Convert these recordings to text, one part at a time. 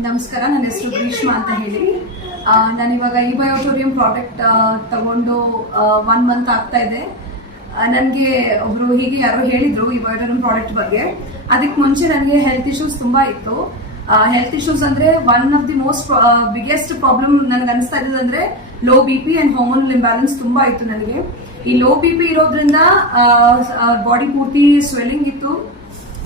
ನಮಸ್ಕಾರ, ನನ್ನ ಹೆಸರು ಗ್ರೀಷ್ಮಾ ಅಂತ ಹೇಳಿ. ನಾನಿವಾಗ ಇಬಯೋಟೋರಿಯಂ ಪ್ರಾಡಕ್ಟ್ ತಗೊಂಡು 1 ಮಂತ್ ಆಗ್ತಾ ಇದೆ. ನನಗೆ ಒಬ್ರು ಹೀಗೆ ಯಾರೋ ಹೇಳಿದ್ರು ಇಬಯೋಟೋರಿಯಂ ಪ್ರಾಡಕ್ಟ್ ಬಗ್ಗೆ. ಅದಕ್ಕೆ ಮುಂಚೆ ನನಗೆ ಹೆಲ್ತ್ ಇಶ್ಯೂಸ್ ತುಂಬಾ ಇತ್ತು. ಹೆಲ್ತ್ ಇಶ್ಯೂಸ್ ಅಂದ್ರೆ one of the most biggest problem ನನಗೆ ಅನಿಸ್ತಾ ಇದ್ದದಂದ್ರೆ low BP and hormonal imbalance ತುಂಬಾ ಇತ್ತು ನನಗೆ. ಈ ಲೋ BP ಇರೋದ್ರಿಂದ ಬಾಡಿ ಪೂರ್ತಿ ಸ್ವೆಲ್ಲಿಂಗ್ ಇತ್ತು,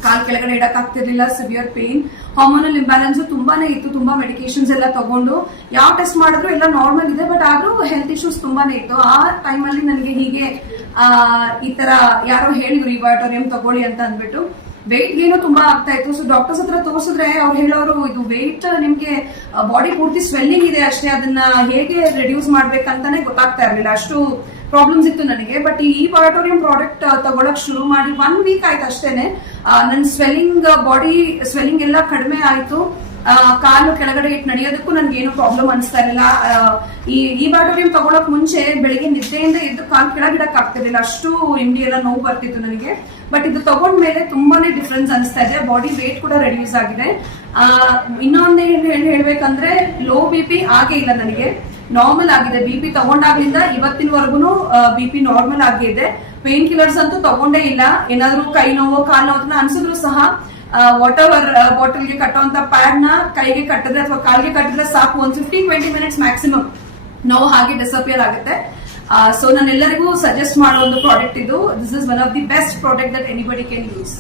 ಕಾಲ್ ಕೆಳಗಡೆ ಇಡಕ್ ಆಗ್ತಿರ್ಲಿಲ್ಲ, ಸಿವಿಯರ್ ಪೇನ್, ಹಾರ್ಮೋನಲ್ ಇಂಬ್ಯಾಲೆನ್ಸ್ ತುಂಬಾನೇ ಇತ್ತು. ತುಂಬಾ ಮೆಡಿಕೇಶನ್ಸ್ ಎಲ್ಲ ತಗೊಂಡು ಯಾವ ಟೆಸ್ಟ್ ಮಾಡಿದ್ರು ಎಲ್ಲ ನಾರ್ಮಲ್ ಇದೆ, ಬಟ್ ಆದ್ರೂ ಹೆಲ್ತ್ ಇಶ್ಯೂಸ್ ತುಂಬಾನೇ ಇತ್ತು. ಆ ಟೈಮಲ್ಲಿ ನನಗೆ ಹೀಗೆ ಈ ತರ ಯಾರೋ ಹೇಳಿದ್ರು ಇಬಯೋಟೋರಿಯಂ ತಗೊಳ್ಳಿ ಅಂತ ಅಂದ್ಬಿಟ್ಟು. ವೆಯ್ಟ್ ಗೇನು ತುಂಬಾ ಆಗ್ತಾ ಇತ್ತು. ಸೊ ಡಾಕ್ಟರ್ಸ್ ಹತ್ರ ತೋರಿಸಿದ್ರೆ ಅವ್ರು ಹೇಳೋರು ಇದು ವೆಯ್ಟ್ ನಿಮ್ಗೆ ಬಾಡಿ ಪೂರ್ತಿ ಸ್ವೆಲ್ಲಿಂಗ್ ಇದೆ ಅಷ್ಟೇ, ಅದನ್ನ ಹೇಗೆ ರೆಡ್ಯೂಸ್ ಮಾಡ್ಬೇಕಂತಾನೆ ಗೊತ್ತಾಗ್ತಾ ಇರ್ಲಿಲ್ಲ, ಅಷ್ಟು ಪ್ರಾಬ್ಲಮ್ಸ್ ಇತ್ತು ನನಗೆ. ಬಟ್ ಈ ಇಬಯೋಟೋರಿಯಂ ಪ್ರಾಡಕ್ಟ್ ತಗೊಳಕ್ ಶುರು ಮಾಡಿ 1 ವೀಕ್ ಆಯ್ತು ಅಷ್ಟೇನೆ. ನನ್ನ ಸ್ವೆಲ್ಲಿಂಗ್, ಬಾಡಿ ಸ್ವೆಲ್ಲಿಂಗ್ ಎಲ್ಲ ಕಡಿಮೆ ಆಯ್ತು. ಕಾಲು ಕೆಳಗಡೆ ಇಟ್ಟು ನಡೆಯೋದಕ್ಕೂ ನನ್ಗೆ ಏನು ಪ್ರಾಬ್ಲಮ್ ಅನಿಸ್ತಾ ಇರಲಿಲ್ಲ. ಈ ಇಬಯೋಟೋರಿಯಂ ತಗೊಳಕ್ ಮುಂಚೆ ಬೆಳಿಗ್ಗೆ ನಿದ್ದೆಯಿಂದ ಎದ್ದು ಕಾಲು ಕೆಳಗಿಡಕ್ ಆಗ್ತಿರ್ಲಿಲ್ಲ, ಅಷ್ಟು ಹಿಂಡಿ ಎಲ್ಲ ನೋವು ಬರ್ತಿತ್ತು ನನಗೆ. ಬಟ್ ಇದು ತಗೊಂಡ್ಮೇಲೆ ತುಂಬಾನೇ ಡಿಫ್ರೆನ್ಸ್ ಅನಿಸ್ತಾ ಇದೆ. ಬಾಡಿ ವೇಟ್ ಕೂಡ ರೆಡ್ಯೂಸ್ ಆಗಿದೆ. ಇನ್ನೊಂದು ಹೇಳ್ಬೇಕಂದ್ರೆ ಲೋ BP ಆಗೇ ಇಲ್ಲ ನನಗೆ, ನಾರ್ಮಲ್ ಆಗಿದೆ. BP ತಗೊಂಡಾಗ್ಲಿಂದ ಇವತ್ತಿನವರೆಗೂ BP ನಾರ್ಮಲ್ ಆಗಿದೆ. ಪೇನ್ ಕಿಲ್ಲರ್ಸ್ ಅಂತೂ ತಗೊಂಡೇ ಇಲ್ಲ. ಏನಾದ್ರೂ ಕೈ ನೋವು, ಕಾಲು ನೋವು ಅನ್ಸಿದ್ರು ಸಹ ವಾಟರ್ ಬಾಟಲ್ಗೆ ಕಟ್ಟುವಂತ ಪ್ಯಾಡ್ ನ ಕೈಗೆ ಕಟ್ಟಿದ್ರೆ ಅಥವಾ ಕಾಲ್ಗೆ ಕಟ್ಟಿದ್ರೆ ಸಾಕು, 15-20 ಮಿನಿಟ್ಸ್ ಮ್ಯಾಕ್ಸಿಮಮ್ ನೋವು ಹಾಗೆ ಡಿಸಪಿಯರ್ ಆಗುತ್ತೆ. ಸೊ ನಾನು ಎಲ್ಲರಿಗೂ ಸಜೆಸ್ಟ್ ಮಾಡೋ ಒಂದು ಪ್ರಾಡಕ್ಟ್ ಇದು. This is one of the best product that anybody can use.